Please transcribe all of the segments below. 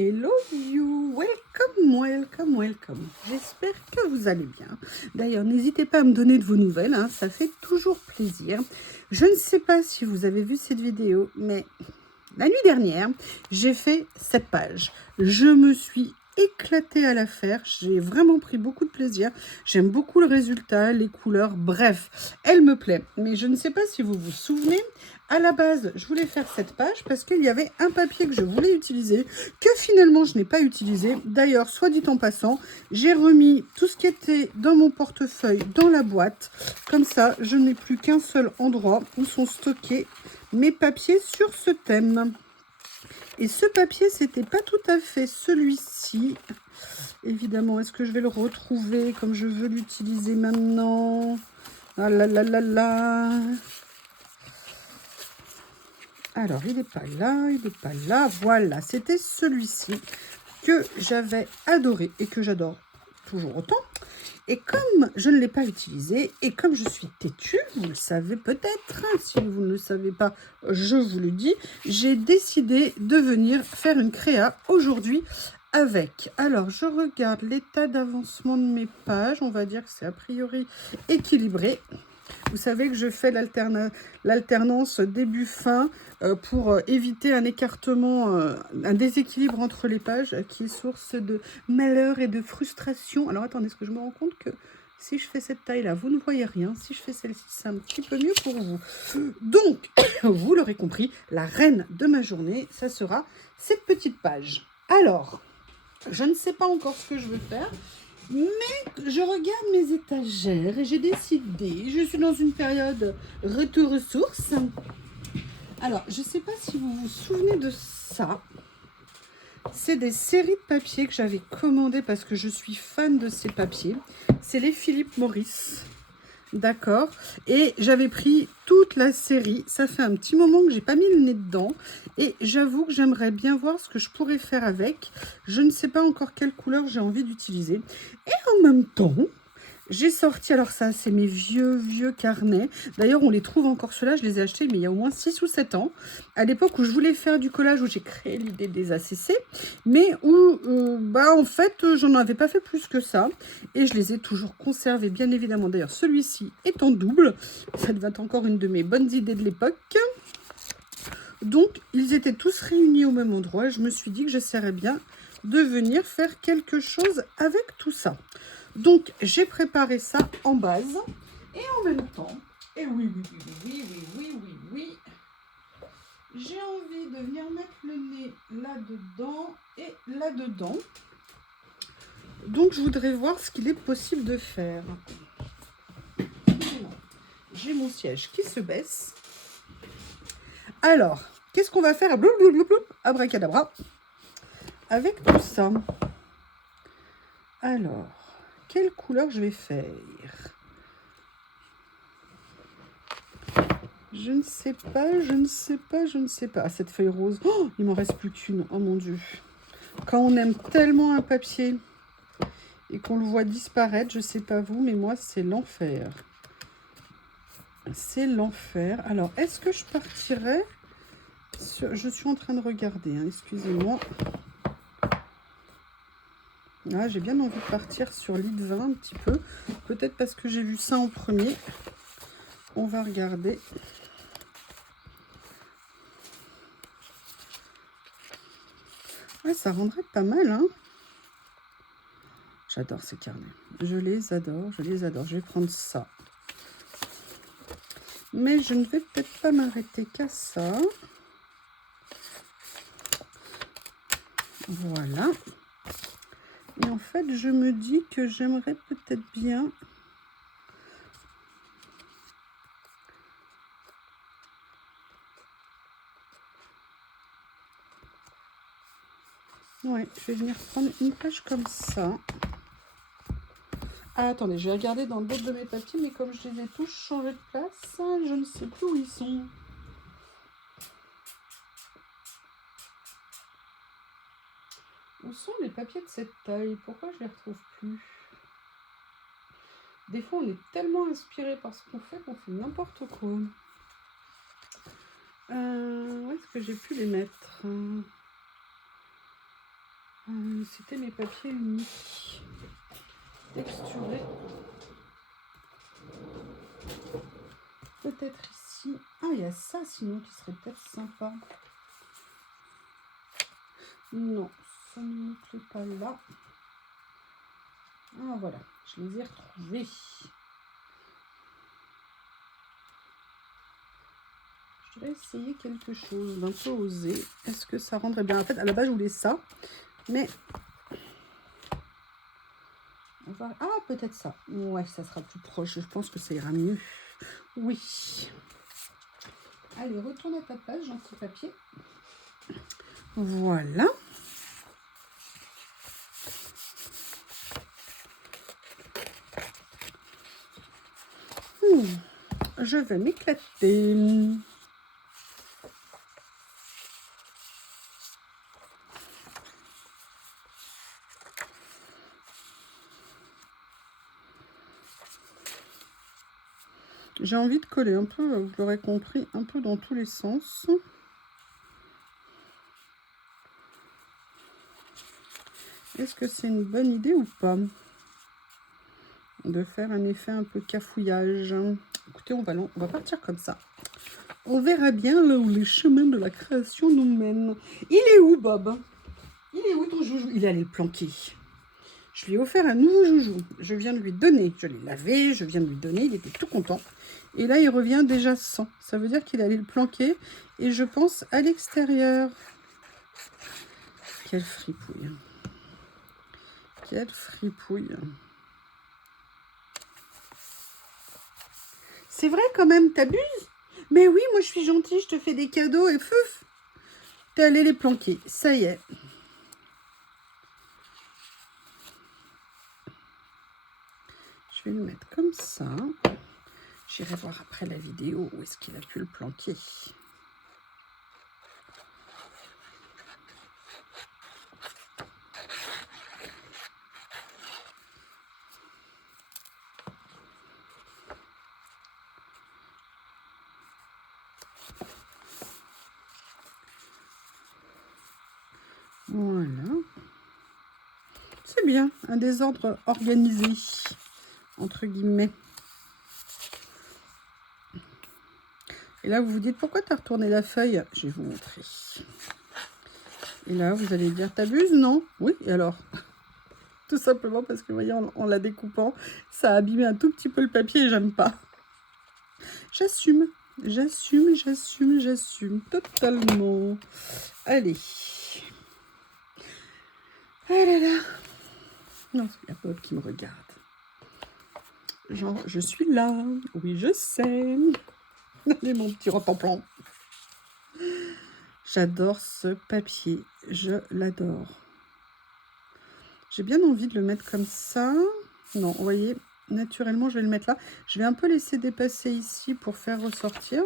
Hello you, welcome. J'espère que vous allez bien. D'ailleurs, n'hésitez pas à me donner de vos nouvelles, hein, ça fait toujours plaisir. Je ne sais pas si vous avez vu cette vidéo, mais la nuit dernière, j'ai fait cette page. Je me suis éclatée à la faire, j'ai vraiment pris beaucoup de plaisir. J'aime beaucoup le résultat, les couleurs, bref, elle me plaît. Mais je ne sais pas si vous vous souvenez, à la base, je voulais faire cette page parce qu'il y avait un papier que je voulais utiliser, que finalement je n'ai pas utilisé. D'ailleurs, soit dit en passant, j'ai remis tout ce qui était dans mon portefeuille dans la boîte. Comme ça, je n'ai plus qu'un seul endroit où sont stockés mes papiers sur ce thème. Et ce papier, c'était pas tout à fait celui-ci. Évidemment, est-ce que je vais le retrouver comme je veux l'utiliser maintenant? Ah là là là là. Alors, il n'est pas là, il n'est pas là. Voilà, c'était celui-ci que j'avais adoré et que j'adore toujours autant. Et comme je ne l'ai pas utilisé, et comme je suis têtue, vous le savez peut-être, hein, si vous ne le savez pas, je vous le dis, j'ai décidé de venir faire une créa aujourd'hui avec. Alors, je regarde l'état d'avancement de mes pages, on va dire que c'est a priori équilibré. Vous savez que je fais l'alternance début-fin pour éviter un écartement, un déséquilibre entre les pages qui est source de malheur et de frustration. Alors attendez, est-ce que je me rends compte que si je fais cette taille-là, vous ne voyez rien. Si je fais celle-ci, c'est un petit peu mieux pour vous. Donc, vous l'aurez compris, la reine de ma journée, ça sera cette petite page. Alors, je ne sais pas encore ce que je veux faire. Mais je regarde mes étagères et j'ai décidé, je suis dans une période retour ressources. Alors, je ne sais pas si vous vous souvenez de ça. C'est des séries de papiers que j'avais commandées parce que je suis fan de ces papiers. C'est les Philip Morris. D'accord. Et j'avais pris toute la série. Ça fait un petit moment que j'ai pas mis le nez dedans. Et j'avoue que j'aimerais bien voir ce que je pourrais faire avec. Je ne sais pas encore quelle couleur j'ai envie d'utiliser. Et en même temps, j'ai sorti, alors ça, c'est mes vieux carnets. D'ailleurs, on les trouve encore, ceux-là, je les ai achetés, mais il y a au moins 6 ou 7 ans. À l'époque où je voulais faire du collage, où j'ai créé l'idée des ACC, mais où, en fait, j'en avais pas fait plus que ça. Et je les ai toujours conservés, bien évidemment. D'ailleurs, celui-ci est en double. Ça devait être encore une de mes bonnes idées de l'époque. Donc, ils étaient tous réunis au même endroit. Je me suis dit que j'essaierais bien de venir faire quelque chose avec tout ça. Donc, j'ai préparé ça en base. Et en même temps, et oui, j'ai envie de venir mettre le nez là-dedans et là-dedans. Donc, je voudrais voir ce qu'il est possible de faire. J'ai mon siège qui se baisse. Alors, qu'est-ce qu'on va faire? Abracadabra. Avec tout ça. Alors, quelle couleur je vais faire? Je ne sais pas. Ah, cette feuille rose. Oh, il m'en reste plus qu'une. Oh mon Dieu. Quand on aime tellement un papier et qu'on le voit disparaître, je ne sais pas vous, mais moi, c'est l'enfer. C'est l'enfer. Alors, est-ce que je partirais sur... Je suis en train de regarder, hein, excusez-moi. Ah, j'ai bien envie de partir sur Lit 20 un petit peu. Peut-être parce que j'ai vu ça en premier. On va regarder. Ouais, ça rendrait pas mal, hein. J'adore ces carnets. Je les adore. Je vais prendre ça. Mais je ne vais peut-être pas m'arrêter qu'à ça. Voilà. Et en fait, je me dis que j'aimerais peut-être bien... Ouais, je vais venir prendre une page comme ça. Ah, attendez, je vais regarder dans d'autres de mes papiers, mais comme je les ai tous changés de place, je ne sais plus où ils sont. Où sont les papiers de cette taille? Pourquoi je les retrouve plus? Des fois, on est tellement inspiré par ce qu'on fait n'importe quoi. Où est-ce que j'ai pu les mettre? C'était mes papiers uniques. Texturés. Peut-être ici. Ah, il y a ça sinon qui serait peut-être sympa. Non, ça ne me plaît pas là. Ah, voilà, je les ai retrouvés. Je vais essayer quelque chose d'un peu osé. Est-ce que ça rendrait bien? En fait, à la base, je voulais ça. Mais... on va... ah, peut-être ça. Ouais, ça sera plus proche. Je pense que ça ira mieux. Oui. Allez, retourne à ta place, gentil papier. Voilà. Je vais m'éclater. J'ai envie de coller un peu, vous l'aurez compris, un peu dans tous les sens. Est-ce que c'est une bonne idée ou pas de faire un effet un peu cafouillage? Écoutez, on va partir comme ça. On verra bien là où les chemins de la création nous mènent. Il est où, Bob? Il est où ton joujou? Il est allé le planquer. Je lui ai offert un nouveau joujou. Je viens de lui donner. Je l'ai lavé, je viens de lui donner. Il était tout content. Et là, il revient déjà sans. Ça veut dire qu'il allait le planquer. Et je pense à l'extérieur. Quelle fripouille. Quelle fripouille. C'est vrai quand même, t'abuses? Mais oui, moi je suis gentille, je te fais des cadeaux et fouf, t'es allé les planquer. Ça y est. Je vais le mettre comme ça. J'irai voir après la vidéo où est-ce qu'il a pu le planquer. Voilà. C'est bien, un désordre organisé, entre guillemets. Et là, vous vous dites, pourquoi tu as retourné la feuille? Je vais vous montrer. Et là, vous allez dire, t'abuses? Non? Oui, et alors? Tout simplement parce que, vous voyez, en la découpant, ça a abîmé un tout petit peu le papier et j'aime pas. J'assume, j'assume, j'assume, j'assume totalement. Allez. Ah là là. Non, il y a Bob qui me regarde. Genre, je suis là. Oui, je sais. Allez, mon petit repemplant. J'adore ce papier. Je l'adore. J'ai bien envie de le mettre comme ça. Non, vous voyez, naturellement, je vais le mettre là. Je vais un peu laisser dépasser ici pour faire ressortir.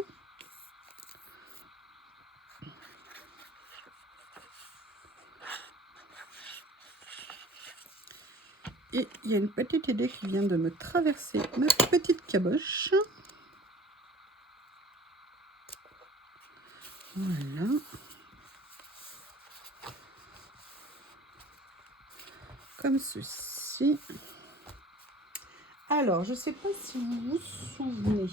Et il y a une petite idée qui vient de me traverser ma petite caboche. Voilà. Comme ceci. Alors, je ne sais pas si vous vous souvenez.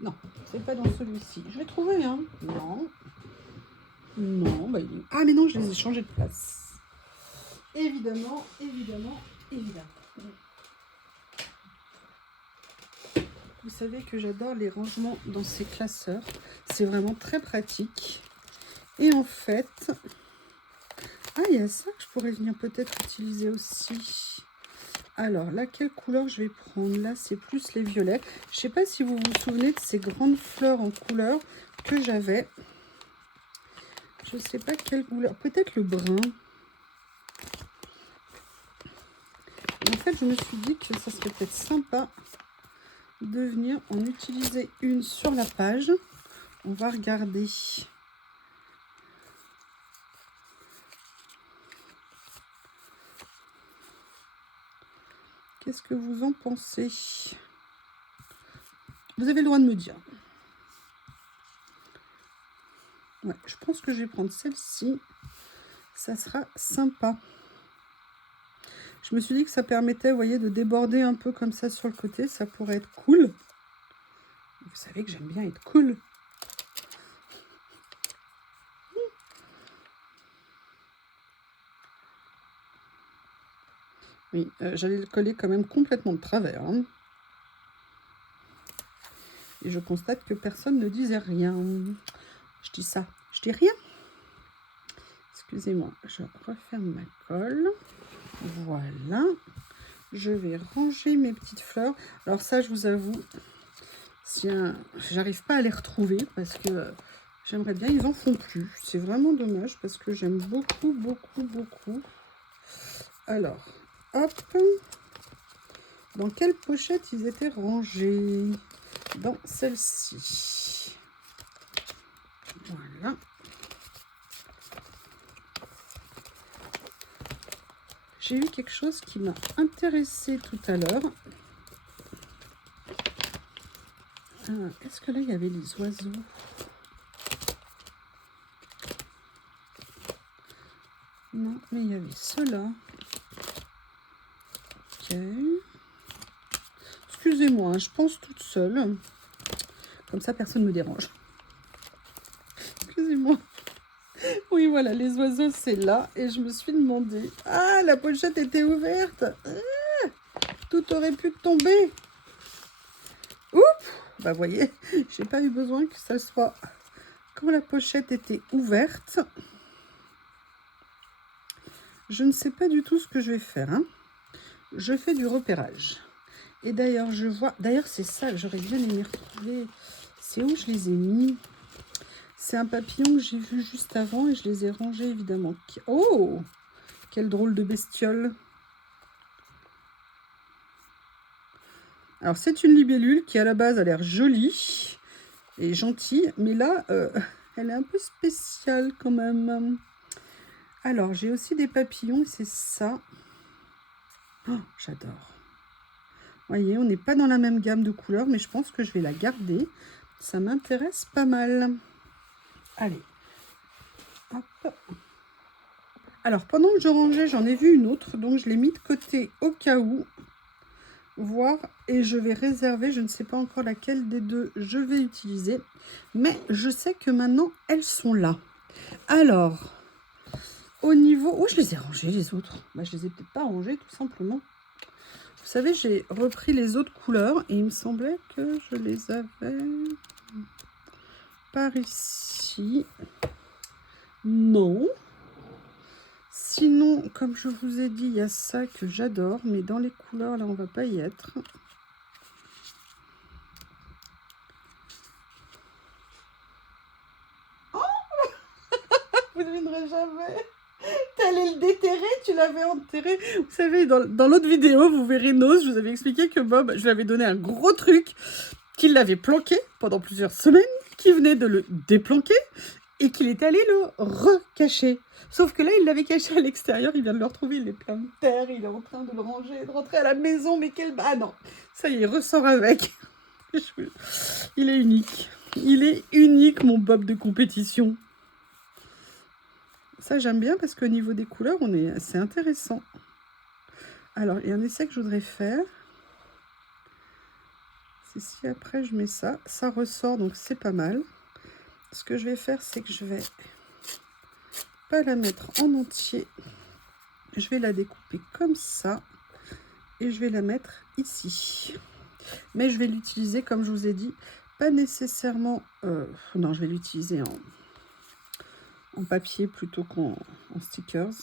Non, c'est pas dans celui-ci. Je l'ai trouvé, hein? Non. Non, bah il est... ah, mais non, je les ai changés de place. Évidemment, évidemment, évidemment. Vous savez que j'adore les rangements dans ces classeurs. C'est vraiment très pratique. Et en fait... ah, il y a ça que je pourrais venir peut-être utiliser aussi. Alors, là, quelle couleur je vais prendre? Là, c'est plus les violets. Je ne sais pas si vous vous souvenez de ces grandes fleurs en couleur que j'avais. Je ne sais pas quelle couleur. Peut-être le brun. En fait, je me suis dit que ça serait peut-être sympa de venir en utiliser une sur la page. On va regarder. Qu'est-ce que vous en pensez? Vous avez le droit de me dire. Ouais, je pense que je vais prendre celle-ci. ça sera sympa. Je me suis dit que ça permettait, vous voyez, de déborder un peu comme ça sur le côté. Ça pourrait être cool. Vous savez que j'aime bien être cool. Oui, j'allais le coller quand même complètement de travers. Hein. Et je constate que personne ne disait rien. Je dis ça, je dis rien. Excusez-moi, je referme ma colle. Voilà. Je vais ranger mes petites fleurs. Alors ça, je vous avoue, si j'arrive pas à les retrouver parce que j'aimerais bien, ils en font plus. C'est vraiment dommage parce que j'aime beaucoup, beaucoup, beaucoup. Alors, hop. Dans quelle pochette ils étaient rangés? Dans celle-ci. Voilà. J'ai eu quelque chose qui m'a intéressée tout à l'heure. Est-ce que là, il y avait des oiseaux? Non, mais il y avait ceux-là. Ok. Excusez-moi, hein, je pense toute seule. Comme ça, personne ne me dérange. Excusez-moi. Oui, voilà, les oiseaux, c'est là. Et je me suis demandé... Ah, la pochette était ouverte. Ah, tout aurait pu tomber. Oups. Bah, vous voyez, j'ai pas eu besoin que ça soit... Quand la pochette était ouverte... Je ne sais pas du tout ce que je vais faire. Hein. Je fais du repérage. Et d'ailleurs, je vois... D'ailleurs, c'est ça, j'aurais bien aimé retrouver... C'est où je les ai mis? C'est un papillon que j'ai vu juste avant et je les ai rangés, évidemment. Oh! Quelle drôle de bestiole! Alors, c'est une libellule qui, à la base, a l'air jolie et gentille. Mais là, elle est un peu spéciale, quand même. Alors, j'ai aussi des papillons, c'est ça. Oh, j'adore. Vous voyez, on n'est pas dans la même gamme de couleurs, mais je pense que je vais la garder. Ça m'intéresse pas mal. Allez. Hop. Alors, pendant que je rangeais, j'en ai vu une autre. Donc, je l'ai mis de côté au cas où. Voir. Et je vais réserver. Je ne sais pas encore laquelle des deux je vais utiliser. Mais je sais que maintenant, elles sont là. Alors, au niveau... Où je les ai rangées, les autres? Bah, je les ai peut-être pas rangées, tout simplement. Vous savez, j'ai repris les autres couleurs et il me semblait que je les avais par ici. Non. Sinon, comme je vous ai dit, il y a ça que j'adore, mais dans les couleurs, là, on va pas y être. Oh vous ne devinerez jamais. T'allais le déterrer, tu l'avais enterré. Vous savez, dans l'autre vidéo, vous verrez Nose, je vous avais expliqué que Bob, je lui avais donné un gros truc, qu'il l'avait planqué pendant plusieurs semaines, qu'il venait de le déplanquer et qu'il est allé le recacher. Sauf que là, il l'avait caché à l'extérieur, il vient de le retrouver, il est plein de terre, il est en train de le ranger, de rentrer à la maison, mais quel... Ah non, ça y est, il ressort avec. Il est unique. Il est unique, mon Bob de compétition. Ça, j'aime bien parce qu'au niveau des couleurs, c'est intéressant. Alors, il y a un essai que je voudrais faire. C'est si après je mets ça, ça ressort, donc c'est pas mal. Ce que je vais faire, c'est que je vais pas la mettre en entier. Je vais la découper comme ça. Et je vais la mettre ici. Mais je vais l'utiliser, comme je vous ai dit, pas nécessairement... non, je vais l'utiliser en papier plutôt qu'en stickers.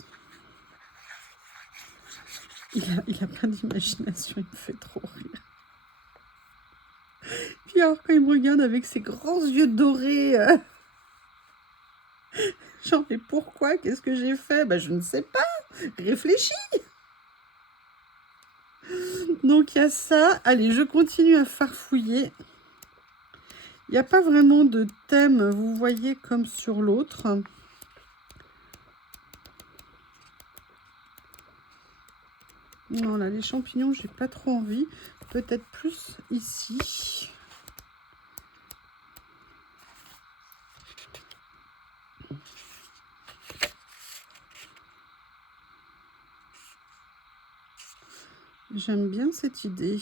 Il a plein d'imagination, il me fait trop rire. Puis alors, quand il me regarde avec ses grands yeux dorés... Genre, mais pourquoi? Qu'est-ce que j'ai fait? Bah, je ne sais pas. Réfléchis. Donc, il y a ça. Allez, je continue à farfouiller. Il n'y a pas vraiment de thème, vous voyez, comme sur l'autre. Non, là, les champignons, j'ai pas trop envie. Peut-être plus ici. J'aime bien cette idée.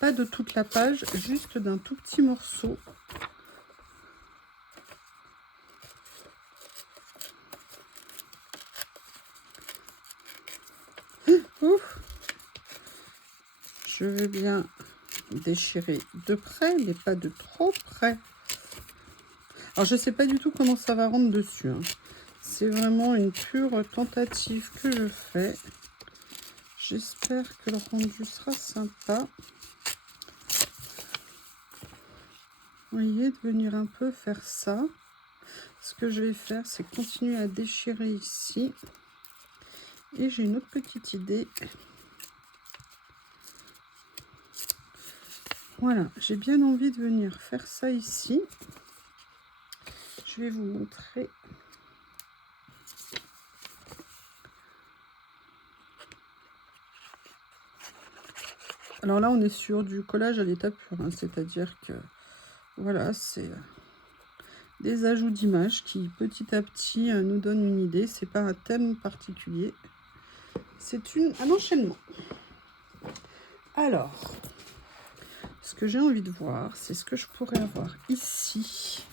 Pas de toute la page, juste d'un tout petit morceau. Ouf. Je vais bien déchirer de près, mais pas de trop près. Alors, je ne sais pas du tout comment ça va rendre dessus, hein. C'est vraiment une pure tentative que je fais. J'espère que le rendu sera sympa. Vous voyez, de venir un peu faire ça. Ce que je vais faire, c'est continuer à déchirer ici. Et j'ai une autre petite idée. Voilà, j'ai bien envie de venir faire ça ici. Je vais vous montrer. Alors là, on est sur du collage à l'état pur, hein, c'est-à-dire que voilà, c'est des ajouts d'images qui petit à petit nous donnent une idée. C'est pas un thème particulier, c'est un enchaînement. Alors, ce que j'ai envie de voir, c'est ce que je pourrais avoir ici,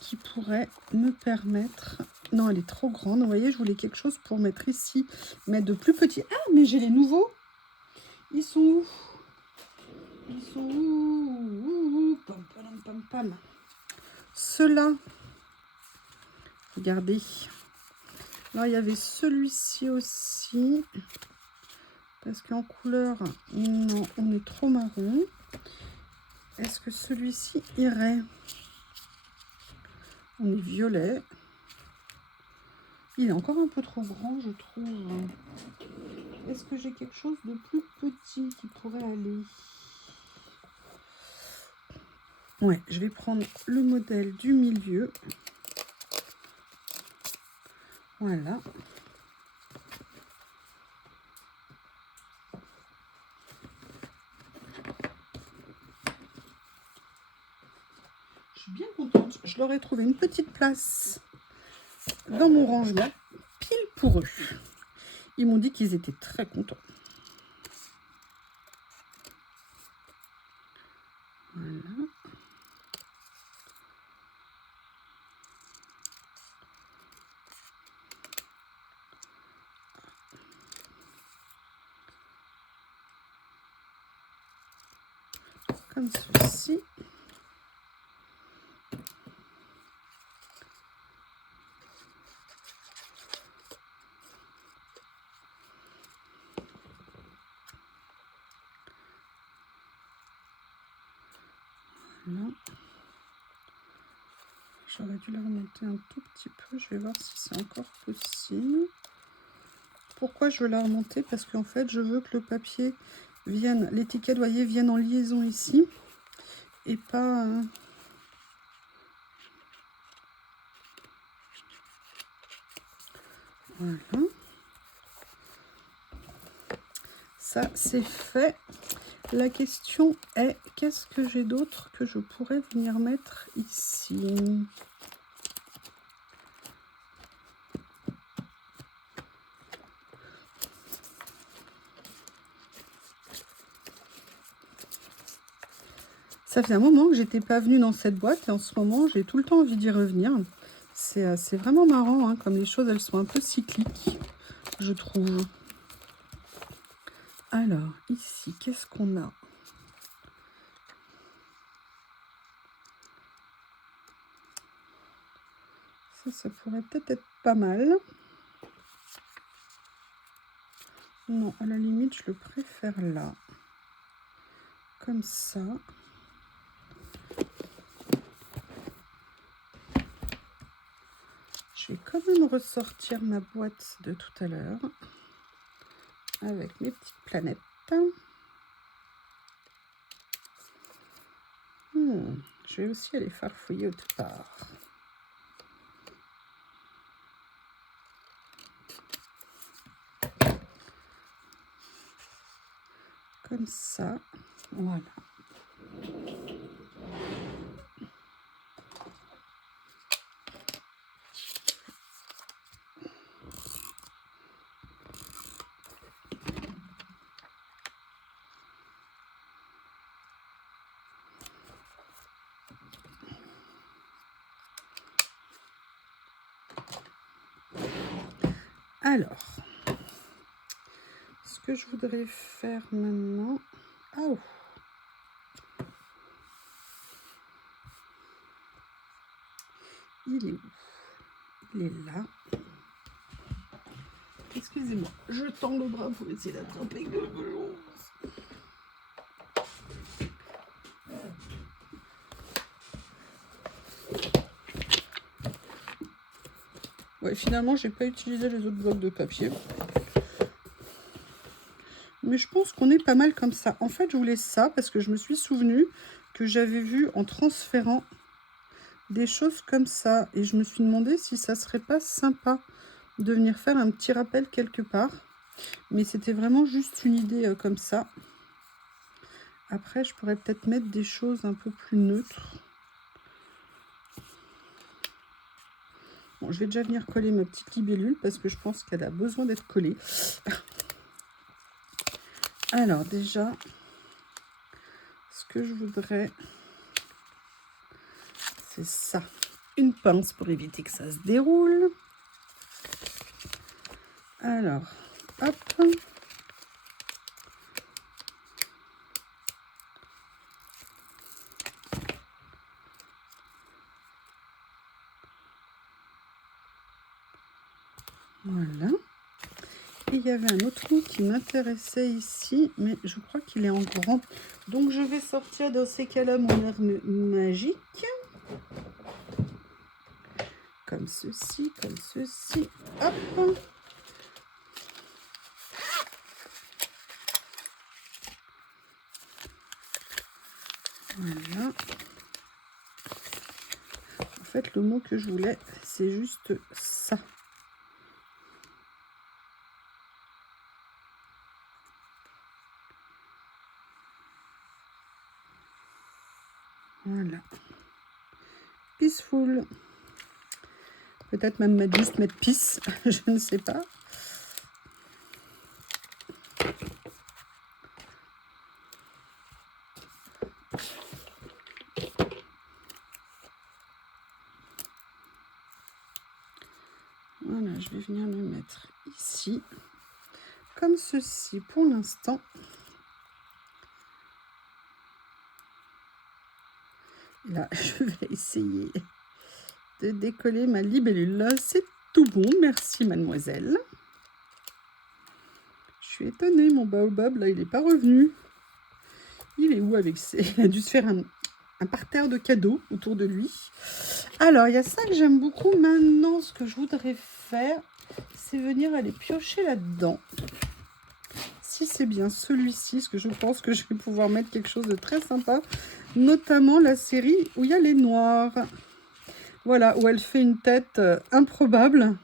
qui pourrait me permettre... Non, elle est trop grande. Vous voyez, je voulais quelque chose pour mettre ici, mais de plus petit. Ah, mais j'ai les nouveaux. Ils sont où? Ils sont où? Pam, pam, pam, pam. Ceux-là. Regardez. Là, il y avait celui-ci aussi. Parce qu'en couleur, non, on est trop marron. Est-ce que celui-ci irait? On est violet. Il est encore un peu trop grand, je trouve. Est-ce que j'ai quelque chose de plus petit qui pourrait aller? Ouais, je vais prendre le modèle du milieu. Voilà. Je suis bien contente. Je leur ai trouvé une petite place dans mon rangement, pile pour eux. Ils m'ont dit qu'ils étaient très contents. Voilà. Comme ceci. Voilà. J'aurais dû la remonter un tout petit peu. Je vais voir si c'est encore possible. Pourquoi je veux la remonter? Parce qu'en fait, je veux que le papier vienne, l'étiquette, voyez, vienne en liaison ici. Et pas... Voilà. Ça, c'est fait. La question est, qu'est-ce que j'ai d'autre que je pourrais venir mettre ici? Ça fait un moment que j'étais pas venue dans cette boîte et en ce moment, j'ai tout le temps envie d'y revenir. C'est vraiment marrant, hein, comme les choses, elles sont un peu cycliques, je trouve. Alors, ici, qu'est-ce qu'on a? Ça pourrait peut-être être pas mal. Non, à la limite, je le préfère là. Comme ça. Je vais quand même ressortir ma boîte de tout à l'heure. Avec mes petites planètes. Je vais aussi aller farfouiller autre part. Comme ça, voilà. Alors, ce que je voudrais faire maintenant... Ah, oh. Il est où? Il est là. Excusez-moi, je tends le bras pour essayer d'attraper quelque chose. Ouais, finalement, j'ai pas utilisé les autres blocs de papier. Mais je pense qu'on est pas mal comme ça. En fait, je voulais ça parce que je me suis souvenu que j'avais vu en transférant des choses comme ça. Et je me suis demandé si ça serait pas sympa de venir faire un petit rappel quelque part. Mais c'était vraiment juste une idée comme ça. Après, je pourrais peut-être mettre des choses un peu plus neutres. Bon, je vais déjà venir coller ma petite libellule parce que je pense qu'elle a besoin d'être collée. Alors déjà, ce que je voudrais, c'est ça. Une pince pour éviter que ça se déroule. Alors, hop. Voilà. Et il y avait un autre trou qui m'intéressait ici, mais je crois qu'il est en grand. Donc je vais sortir dans ces cas-là mon arme magique. Comme ceci, comme ceci. Hop. Voilà. En fait, le mot que je voulais, c'est juste ça. Voilà. Peaceful. Peut-être même juste mettre peace, je ne sais pas. Voilà, je vais venir me mettre ici, comme ceci pour l'instant. Là, je vais essayer de décoller ma libellule. C'est tout bon, merci mademoiselle. Je suis étonnée, mon baobab, là, il n'est pas revenu. Il est où avec ses... Il a dû se faire un parterre de cadeaux autour de lui. Alors, il y a ça que j'aime beaucoup. Maintenant, ce que je voudrais faire, c'est venir aller piocher là-dedans. Si c'est bien celui-ci, parce que je pense que je vais pouvoir mettre quelque chose de très sympa. Notamment la série où il y a les noirs. Voilà, où elle fait une tête improbable.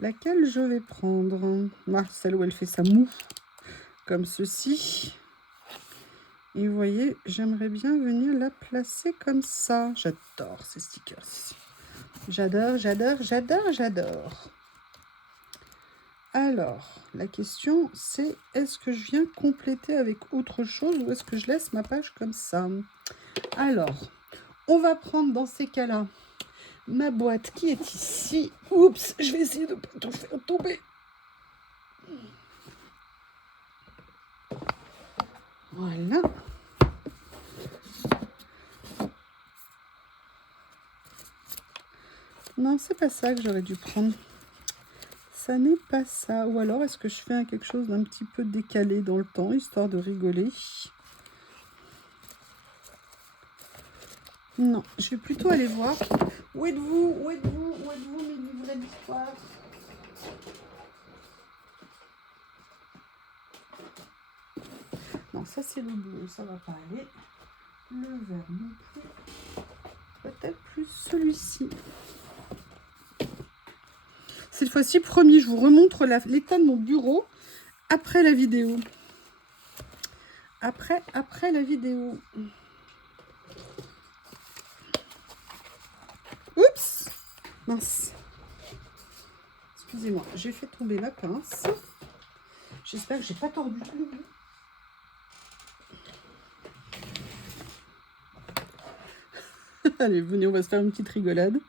Laquelle je vais prendre? Ah, celle où elle fait sa moue. Comme ceci. Et vous voyez, j'aimerais bien venir la placer comme ça. J'adore ces stickers. J'adore, j'adore, j'adore, j'adore. Alors, la question, c'est est-ce que je viens compléter avec autre chose ou est-ce que je laisse ma page comme ça? Alors, on va prendre dans ces cas-là ma boîte qui est ici. Oups, je vais essayer de ne pas tout faire tomber. Voilà. Non, c'est pas ça que j'aurais dû prendre. Ça n'est pas ça. Ou alors, est-ce que je fais quelque chose d'un petit peu décalé dans le temps, histoire de rigoler? Non, je vais plutôt aller voir. Où êtes-vous? Où êtes-vous? Où êtes-vous, mes livrets d'histoire? Non, ça c'est le bleu, ça va pas aller. Le vert non plus. Peut-être plus celui-ci. Cette fois-ci, promis, je vous remontre l'état de mon bureau après la vidéo. Après la vidéo. Oups! Mince. Excusez-moi, j'ai fait tomber ma pince. J'espère que j'ai pas tordu tout le bout. Allez, venez, on va se faire une petite rigolade.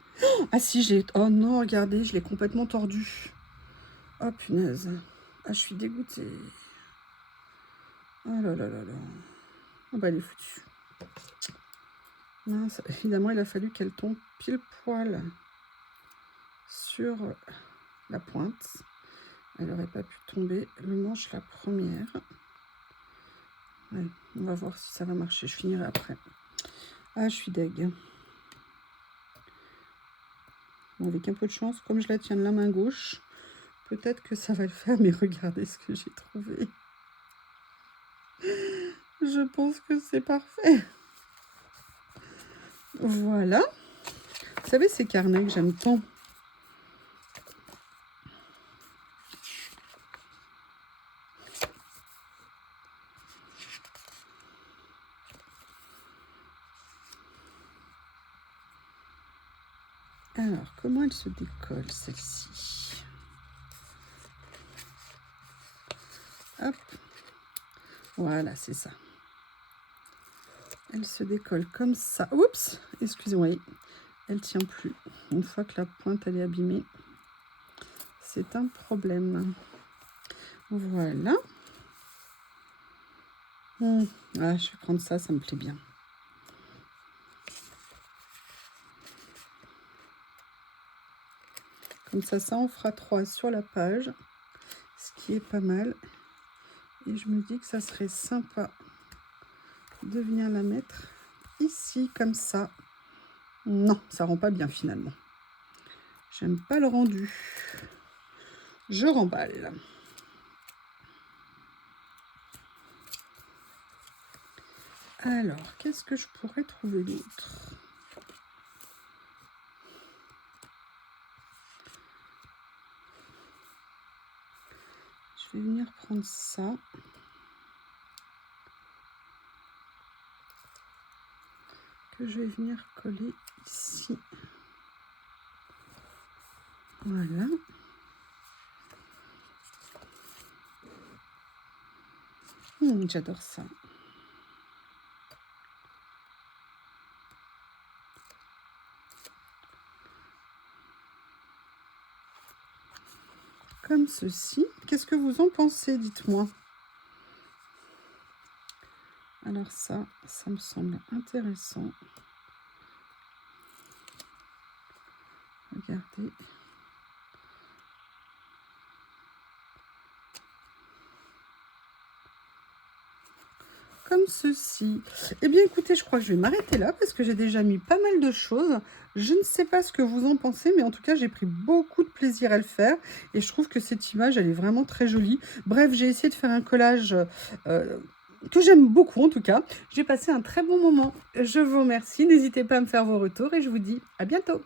Ah si, j'ai... Oh non, regardez, je l'ai complètement tordu. Oh punaise. Ah, je suis dégoûtée. Oh là là là là. Ah bah, elle est foutue. Mince, évidemment, il a fallu qu'elle tombe pile poil sur la pointe. Elle n'aurait pas pu tomber le manche la première. Ouais, on va voir si ça va marcher. Je finirai après. Ah, je suis deg. Bon, avec un peu de chance, comme je la tiens de la main gauche, peut-être que ça va le faire. Mais regardez ce que j'ai trouvé. Je pense que c'est parfait. Voilà. Vous savez, ces carnets que j'aime tant. Alors, comment elle se décolle, celle-ci? Hop. Voilà, c'est ça. Elle se décolle comme ça. Oups, excusez-moi. Elle tient plus. Une fois que la pointe elle est abîmée, c'est un problème. Voilà. Ah, je vais prendre ça, ça me plaît bien. Comme ça en fera 3 sur la page, ce qui est pas mal. Et je me dis que ça serait sympa de venir la mettre ici, comme ça. Non, ça rend pas bien finalement. J'aime pas le rendu. Je remballe. Alors, qu'est-ce que je pourrais trouver d'autre? Je vais venir prendre ça. Que je vais venir coller ici. Voilà. J'adore ça. Comme ceci. Qu'est-ce que vous en pensez? Dites-moi. Alors ça me semble intéressant. Regardez. Comme ceci. Eh bien, écoutez, je crois que je vais m'arrêter là parce que j'ai déjà mis pas mal de choses. Je ne sais pas ce que vous en pensez, mais en tout cas, j'ai pris beaucoup de plaisir à le faire. Et je trouve que cette image, elle est vraiment très jolie. Bref, j'ai essayé de faire un collage que j'aime beaucoup, en tout cas. J'ai passé un très bon moment. Je vous remercie. N'hésitez pas à me faire vos retours et je vous dis à bientôt.